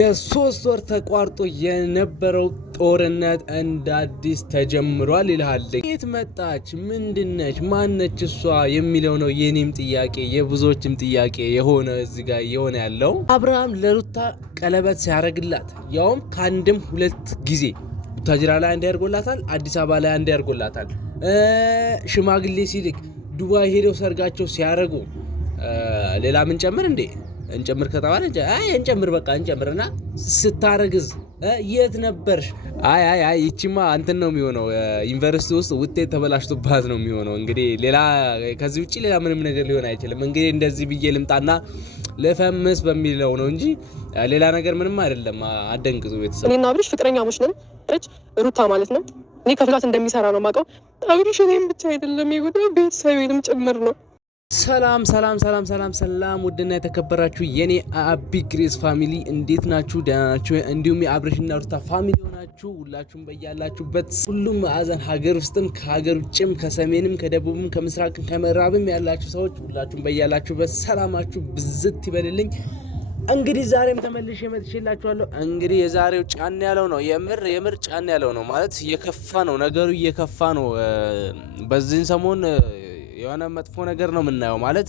የሶስት ወር ተቋርጦ የነበረው ጦርነት እንደ አዲስ ተጀምሯል ይላል። የት መጣች? ምንድነች? ማነች እሷ የሚለው ነው የኔም ጥያቄ የብዙዎችም ጥያቄ የሆነ እዚህ ጋር የሆነ ያለው አብርሃም ለሩታ ቀለበት ሲያደርግላት ያውም ከአንድም ሁለት ጊዜ ቡታጅራ ላይ አንድ ያርጎላታል፣ አዲስ አበባ ላይ አንድ ያርጎላታል። ሽማግሌ ሲልክ ዱባይ ሄደው ሰርጋቸው ሲያረጉ ሌላ ምን ጨምር እንዴ? እንጨምር ከተባለ እንጨምር በቃ እንጨምርና ስታረግዝ የት ነበርሽ? አይ ይቺማ እንትን ነው የሚሆነው፣ ዩኒቨርሲቲ ውስጥ ውጤት ተበላሽቶባት ነው የሚሆነው። እንግዲህ ሌላ ከዚህ ውጪ ሌላ ምንም ነገር ሊሆን አይችልም። እንግዲህ እንደዚህ ብዬ ልምጣና ለፈምስ በሚለው ነው እንጂ ሌላ ነገር ምንም አይደለም። አደንቅጡ ቤተሰብ። እኔና አብርሽ ፍቅረኛሞች ነን። ሩታ ማለት ነው። እኔ ከፍላት እንደሚሰራ ነው የማውቀው። አብርሽ እኔም ብቻ አይደለም የጉዳዩ ቤተሰቤንም ጭምር ነው። ሰላም ውድና የተከበራችሁ የኔ አቢ ግሬስ ፋሚሊ እንዴት ናችሁ? ደህና ናችሁ? እንዲሁም የአብርሽና ሩታ ፋሚሊ ሆናችሁ ሁላችሁም በያላችሁበት ሁሉም ማዕዘን ሀገር ውስጥም ከሀገር ውጭም ከሰሜንም ከደቡብም ከምስራቅም ከምዕራብም ያላችሁ ሰዎች ሁላችሁም በያላችሁበት ሰላማችሁ ብዝት ይበልልኝ። እንግዲህ ዛሬም ተመልሼ መጥቼላችኋለሁ። እንግዲህ የዛሬው ጫን ያለው ነው፣ የምር ጫን ያለው ነው ማለት እየከፋ ነው ነገሩ፣ እየከፋ ነው። በዚህን ሰሞን የሆነ መጥፎ ነገር ነው የምናየው ማለት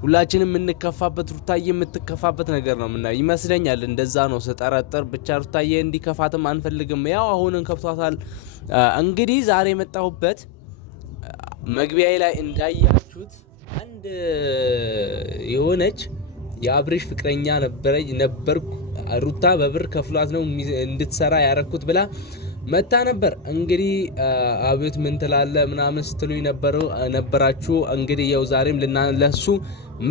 ሁላችንም የምንከፋበት ሩታዬ የምትከፋበት ነገር ነው የምናየው ይመስለኛል። እንደዛ ነው ስጠረጥር። ብቻ ሩታዬ እንዲከፋትም አንፈልግም። ያው አሁንን ከፍቷታል። እንግዲህ ዛሬ የመጣሁበት መግቢያዬ ላይ እንዳያችሁት አንድ የሆነች የአብርሽ ፍቅረኛ ነበርኩ ሩታ በብር ከፍሏት ነው እንድትሰራ ያረኩት ብላ መታ ነበር። እንግዲህ አቤት ምን ትላለ ምናምን ስትሉኝ ነበራችሁ። እንግዲህ ያው ዛሬም ለሱ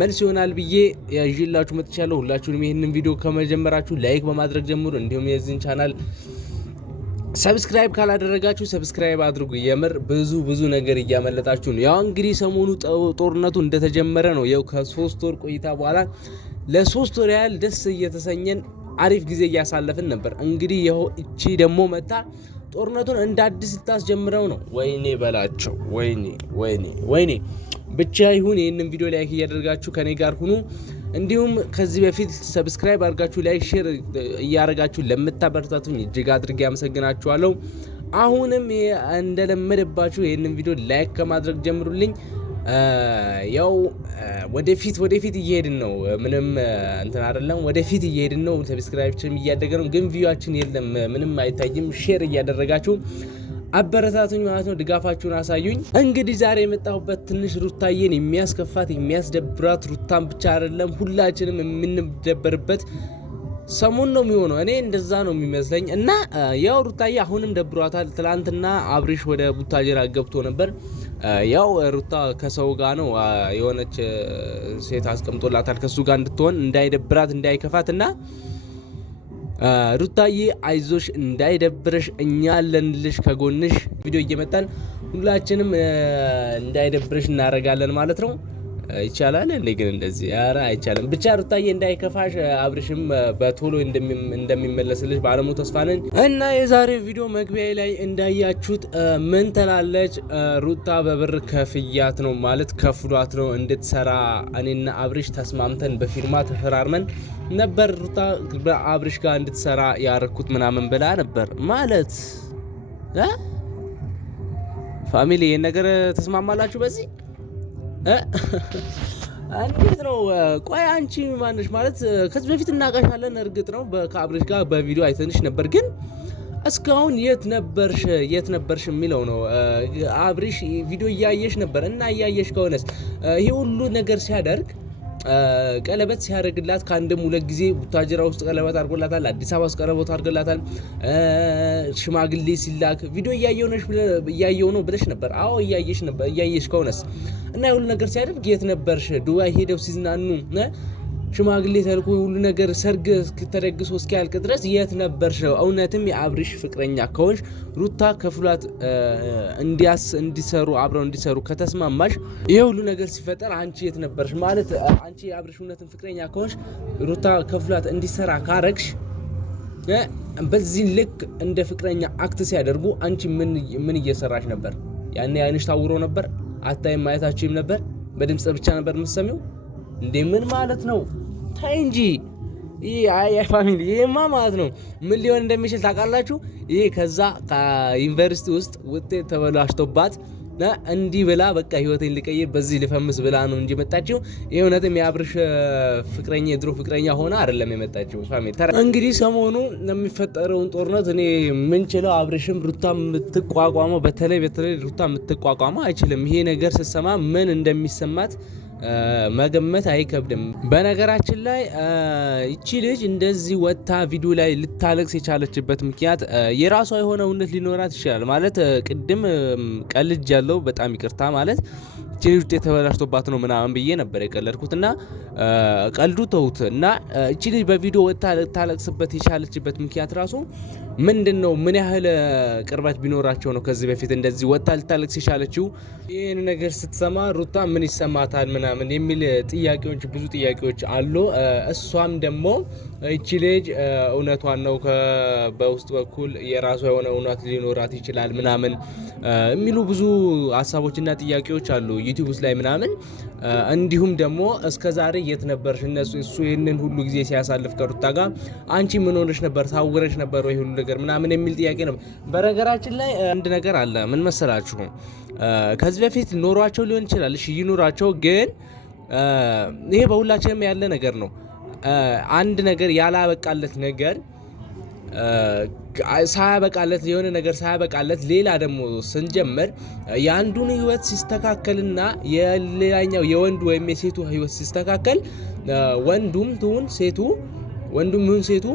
መልስ ይሆናል ብዬ ያዥላችሁ መጥቻለሁ። ሁላችሁንም ይሄንን ቪዲዮ ከመጀመራችሁ ላይክ በማድረግ ጀምሩ። እንዲሁም የዚህን ቻናል ሰብስክራይብ ካላደረጋችሁ ሰብስክራይብ አድርጉ። የምር ብዙ ነገር እያመለጣችሁ ነው። ያው እንግዲህ ሰሞኑ ጦርነቱ እንደተጀመረ ነው። ያው ከ3 ወር ቆይታ በኋላ ለ3 ወር ያህል ደስ እየተሰኘን አሪፍ ጊዜ እያሳለፍን ነበር። እንግዲህ ይኸው እቺ ደግሞ መታ ጦርነቱን እንደ አዲስ ልታስጀምረው ነው። ወይኔ በላቸው፣ ወይኔ ብቻ ይሁን። ይህንን ቪዲዮ ላይክ እያደረጋችሁ ከኔ ጋር ሁኑ። እንዲሁም ከዚህ በፊት ሰብስክራይብ አድርጋችሁ ላይክ ሼር እያደረጋችሁ ለምታበረታቱኝ እጅግ አድርጌ አመሰግናችኋለሁ። አሁንም እንደለመደባችሁ ይህንን ቪዲዮ ላይክ ከማድረግ ጀምሩልኝ። ያው ወደፊት እየሄድን ነው። ምንም እንትን አይደለም፣ ወደፊት እየሄድን ነው። ሰብስክራይብችንም እያደገ ነው፣ ግን ቪዲዮአችን የለም፣ ምንም አይታይም። ሼር እያደረጋችሁ አበረታቱኝ ማለት ነው። ድጋፋችሁን አሳዩኝ። እንግዲህ ዛሬ የመጣሁበት ትንሽ ሩታዬን የሚያስከፋት የሚያስደብራት ሩታን ብቻ አይደለም ሁላችንም የምንደበርበት ሰሞን ነው የሚሆነው። እኔ እንደዛ ነው የሚመስለኝ። እና ያው ሩታዬ አሁንም ደብሯታል። ትላንትና አብርሽ ወደ ቡታጅራ ገብቶ ነበር። ያው ሩታ ከሰው ጋር ነው የሆነች ሴት አስቀምጦላታል ከሱ ጋር እንድትሆን እንዳይደብራት እንዳይከፋት። እና ሩታዬ አይዞሽ እንዳይደብረሽ እኛ አለንልሽ ከጎንሽ። ቪዲዮ እየመጣን ሁላችንም እንዳይደብረሽ እናደርጋለን ማለት ነው። ይቻላል እንዴ? ግን እንደዚህ ኧረ አይቻልም። ብቻ ሩታዬ እንዳይከፋሽ፣ አብርሽም በቶሎ እንደሚመለስልሽ ባለሙሉ ተስፋ ነኝ። እና የዛሬው ቪዲዮ መግቢያ ላይ እንዳያችሁት ምን ትላለች ሩታ? በብር ከፍያት ነው ማለት ከፍሏት ነው እንድትሰራ እኔና አብርሽ ተስማምተን በፊርማ ተፈራርመን ነበር ሩታ በአብርሽ ጋር እንድትሰራ ያረኩት ምናምን ብላ ነበር ማለት ፋሚሊ። ይሄን ነገር ተስማማላችሁ በዚህ? እንዴት ነው? ቆይ አንቺ ማነሽ? ማለት ከዚህ በፊት እናውቃሻለን፣ እርግጥ ነው ከአብርሽ ጋር በቪዲዮ አይተንሽ ነበር፣ ግን እስካሁን የት ነበርሽ የሚለው ነው። አብርሽ ቪዲዮ እያየሽ ነበር እና እያየሽ ከሆነስ ይሄ ሁሉ ነገር ሲያደርግ ቀለበት ሲያደርግላት ከአንድም ሁለት ጊዜ ቡታጅራ ውስጥ ቀለበት አድርጎላታል፣ አዲስ አበባ ውስጥ ቀለበት አድርጎላታል። ሽማግሌ ሲላክ ቪዲዮ እያየው ነው ብለሽ ነበር። አዎ እያየሽ ከሆነስ እና የሁሉ ነገር ሲያደርግ የት ነበርሽ? ዱባይ ሄደው ሲዝናኑ ሽማግሌ ተልኮ ሁሉ ነገር ሰርግ ተደግሶ እስኪያልቅ ድረስ የት ነበርሽ? እውነትም የአብርሽ ፍቅረኛ ከሆንሽ ሩታ ከፍሏት እንዲሰሩ አብረው እንዲሰሩ ከተስማማሽ ይሄ ሁሉ ነገር ሲፈጠር አንቺ የት ነበርሽ? ማለት አንቺ የአብርሽ እውነትም ፍቅረኛ ከሆንሽ ሩታ ከፍሏት እንዲሰራ ካረግሽ በዚህ ልክ እንደ ፍቅረኛ አክት ሲያደርጉ አንቺ ምን እየሰራሽ ነበር? ያኔ አይንሽ ታውሮ ነበር? አታይም? ማየታችሁም ነበር? በድምጽ ብቻ ነበር የምትሰሚው? እንዴ ምን ማለት ነው? ታይ እንጂ ይሄ ፋሚሊ ይሄማ ማለት ነው ምን ሊሆን እንደሚችል ታውቃላችሁ? ይሄ ከዛ ከዩኒቨርሲቲ ውስጥ ውጤት ተበላሽቶባት እንዲህ ብላ በቃ ህይወቴን ልቀይር በዚህ ልፈምስ ብላ ነው እንጂ መጣችው። ይሄ እውነትም የአብርሽ ፍቅረኛ የድሮ ፍቅረኛ ሆነ አይደለም የመጣችው ፋሚሊ። እንግዲህ ሰሞኑ የሚፈጠረውን ጦርነት እኔ ምንችለው አብርሽም ሩታ የምትቋቋመው በተለይ ሩታ የምትቋቋመው አይችልም። ይሄ ነገር ስትሰማ ምን እንደሚሰማት መገመት አይከብድም። በነገራችን ላይ እቺ ልጅ እንደዚህ ወጥታ ቪዲዮ ላይ ልታለቅስ የቻለችበት ምክንያት የራሷ የሆነ እውነት ሊኖራት ይችላል። ማለት ቅድም ቀልጅ ያለው በጣም ይቅርታ ማለት እቺ ልጅ ውጤት ተበላሽቶባት ነው ምናምን ብዬ ነበር የቀለድኩት እና ቀልዱ ተውት እና እቺ ልጅ በቪዲዮ ወጥታ ልታለቅስበት የቻለችበት ምክንያት ራሱ ምንድነው? ምን ያህል ቅርበት ቢኖራቸው ነው ከዚህ በፊት እንደዚህ ወጥታ ልታለቅስ የቻለችው? ይህን ነገር ስትሰማ ሩታ ምን ይሰማታል ምናምን የሚል ጥያቄዎች ብዙ ጥያቄዎች አሉ። እሷም ደግሞ እቺ ልጅ እውነቷን ነው በውስጥ በኩል የራሷ የሆነ እውነት ሊኖራት ይችላል ምናምን የሚሉ ብዙ ሀሳቦችና ጥያቄዎች አሉ ዩቲዩብ ውስጥ ላይ ምናምን። እንዲሁም ደግሞ እስከዛሬ የት ነበርሽ? እሱ ይህንን ሁሉ ጊዜ ሲያሳልፍ ከሩታ ጋር አንቺ ምን ሆነሽ ነበር? ታውረሽ ነበር ወይ ሁሉ ነገር ምናምን የሚል ጥያቄ ነበር። በነገራችን ላይ አንድ ነገር አለ። ምን መሰላችሁ? ከዚህ በፊት ኖሯቸው ሊሆን ይችላል። እሺ ይኑራቸው፣ ግን ይሄ በሁላችንም ያለ ነገር ነው። አንድ ነገር ያላበቃለት ነገር ሳያበቃለት የሆነ ነገር ሳያበቃለት ሌላ ደግሞ ስንጀምር የአንዱን ህይወት ሲስተካከልና የሌላኛው የወንዱ ወይም የሴቱ ህይወት ሲስተካከል ወንዱም ይሁን ሴቱ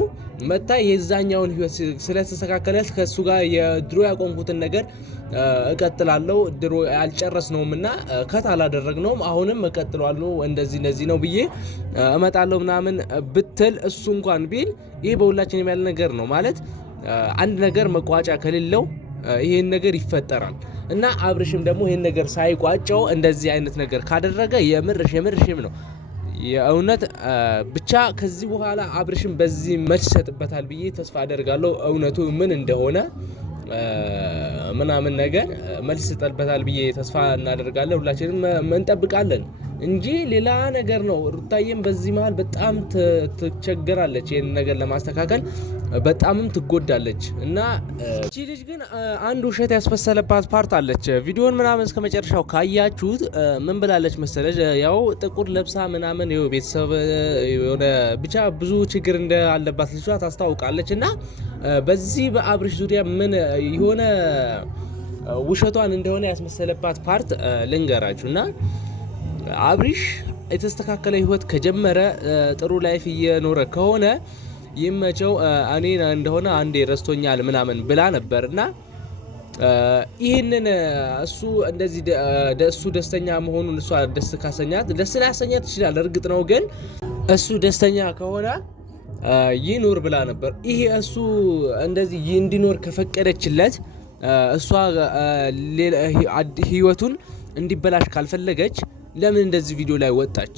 መታ የዛኛውን ህይወት ስለተስተካከለት ከሱ ጋር የድሮ ያቆምኩትን ነገር እቀጥላለሁ ድሮ ያልጨረስነውም እና ከት አላደረግነውም አሁንም እቀጥላለሁ እንደዚህ ነው ብዬ እመጣለሁ ምናምን ብትል እሱ እንኳን ቢል ይሄ በሁላችንም ያለ ነገር ነው። ማለት አንድ ነገር መቋጫ ከሌለው ይሄን ነገር ይፈጠራል እና አብርሽም ደግሞ ይሄን ነገር ሳይቋጨው እንደዚህ አይነት ነገር ካደረገ የምርሽም ነው የእውነት ብቻ ከዚህ በኋላ አብርሽም በዚህ መልስ ይሰጥበታል ብዬ ተስፋ አደርጋለሁ። እውነቱ ምን እንደሆነ ምናምን ነገር መልስ ይሰጥበታል ብዬ ተስፋ እናደርጋለን። ሁላችንም እንጠብቃለን እንጂ ሌላ ነገር ነው። ሩታዬም በዚህ መሃል በጣም ትቸገራለች ይሄን ነገር ለማስተካከል በጣምም ትጎዳለች እና እቺ ልጅ ግን አንድ ውሸት ያስመሰለባት ፓርት አለች። ቪዲዮን ምናምን እስከ መጨረሻው ካያችሁት ምን ብላለች መሰለች? ያው ጥቁር ለብሳ ምናምን ይኸው ቤተሰብ የሆነ ብቻ ብዙ ችግር እንዳለባት ልጅቷ ታስታውቃለች እና በዚህ በአብርሽ ዙሪያ ምን የሆነ ውሸቷን እንደሆነ ያስመሰለባት ፓርት ልንገራችሁ እና አብርሽ የተስተካከለ ህይወት ከጀመረ ጥሩ ላይፍ እየኖረ ከሆነ ይመቸው። እኔ እንደሆነ አንዴ ረስቶኛል ምናምን ብላ ነበርና ይህንን እሱ እንደዚህ እሱ ደስተኛ መሆኑን እሷ ደስ ላያሰኛት ይችላል። እርግጥ ነው ግን እሱ ደስተኛ ከሆነ ይኑር ብላ ነበር። ይሄ እሱ እንደዚህ እንዲኖር ከፈቀደችለት እሷ ህይወቱን እንዲበላሽ ካልፈለገች ለምን እንደዚህ ቪዲዮ ላይ ወጣች?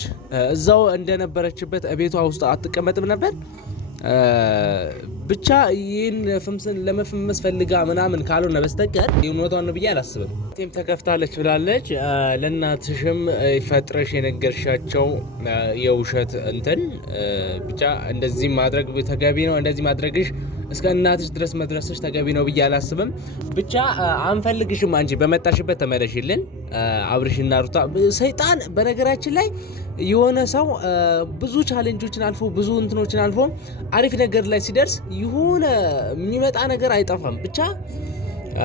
እዛው እንደነበረችበት ቤቷ ውስጥ አትቀመጥም ነበር? ብቻ ይህን ፍምስን ለመፈመስ ፈልጋ ምናምን ካልሆነ በስተቀር እውነቷን ነው ብዬ አላስብም። ቴም ተከፍታለች ብላለች። ለእናትሽም ፈጥረሽ የነገርሻቸው የውሸት እንትን ብቻ እንደዚህ ማድረግ ተገቢ ነው። እንደዚህ ማድረግሽ እስከ እናትሽ ድረስ መድረስሽ ተገቢ ነው ብዬ አላስብም። ብቻ አንፈልግሽም። አንቺ በመጣሽበት ተመለሽልን። አብርሽና ሩታ ሰይጣን በነገራችን ላይ የሆነ ሰው ብዙ ቻሌንጆችን አልፎ ብዙ እንትኖችን አልፎ አሪፍ ነገር ላይ ሲደርስ የሆነ የሚመጣ ነገር አይጠፋም። ብቻ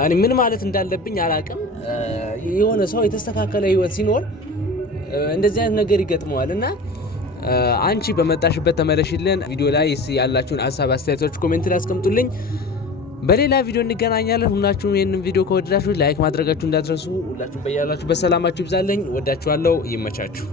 እኔ ምን ማለት እንዳለብኝ አላቅም። የሆነ ሰው የተስተካከለ ህይወት ሲኖር እንደዚህ አይነት ነገር ይገጥመዋል እና አንቺ በመጣሽበት ተመለሽልን። ቪዲዮ ላይ ያላችሁን ሀሳብ አስተያየቶች ኮሜንት ላይ አስቀምጡልኝ። በሌላ ቪዲዮ እንገናኛለን። ሁላችሁም ይሄንን ቪዲዮ ከወደዳችሁ ላይክ ማድረጋችሁ እንዳትረሱ። ሁላችሁም በያላችሁ በሰላማችሁ ይብዛልኝ። ወዳችኋለሁ። ይመቻችሁ።